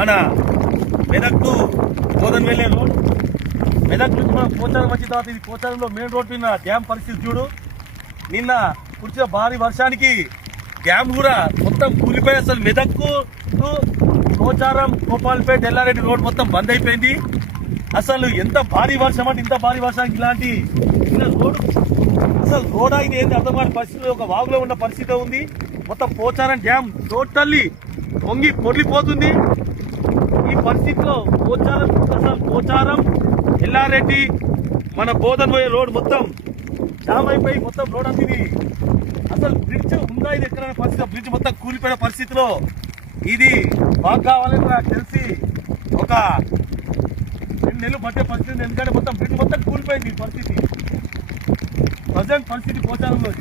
మన మెదక్ టు బోధన్ వెళ్ళే రోడ్. మెదక్ నుంచి మనం పోచారం వచ్చిన తర్వాత ఇది పోచారంలో మెయిన్ రోడ్ మీద డ్యామ్ పరిస్థితి చూడు. నిన్న కురిసిన భారీ వర్షానికి డ్యామ్ కూడా మొత్తం కూలిపోయి అసలు మెదక్ టు పోచారం గోపాల్పేట్ ఎల్లారెడ్డి రోడ్ మొత్తం బంద్ అయిపోయింది. అసలు ఎంత భారీ వర్షం అంటే ఇంత భారీ వర్షానికి ఇలాంటి రోడ్ అసలు రోడ్ అయితే ఏంటి అర్థం కాని పరిస్థితిలో ఒక వాగులో ఉన్న పరిస్థితి ఉంది. మొత్తం పోచారం డ్యామ్ టోటల్లీ పొంగి పొర్లిపోతుంది. ఈ పరిస్థితిలో పోచారం ఎల్లారెడ్డి మన బోధన్ పోయే రోడ్ మొత్తం జామ్ అయిపోయి మొత్తం రోడ్ అంతా అసలు బ్రిడ్జ్ ఉందా ఇది ఎక్కడైనా పరిస్థితి బ్రిడ్జ్ మొత్తం కూలిపోయిన పరిస్థితిలో ఇది బాగా కావాలని నాకు తెలిసి ఒక 2 నెలలు పట్టే పరిస్థితి. ఎందుకంటే మొత్తం బ్రిడ్జ్ మొత్తం కూలిపోయింది పరిస్థితి ప్రజెంట్ పరిస్థితి పోచారంలో.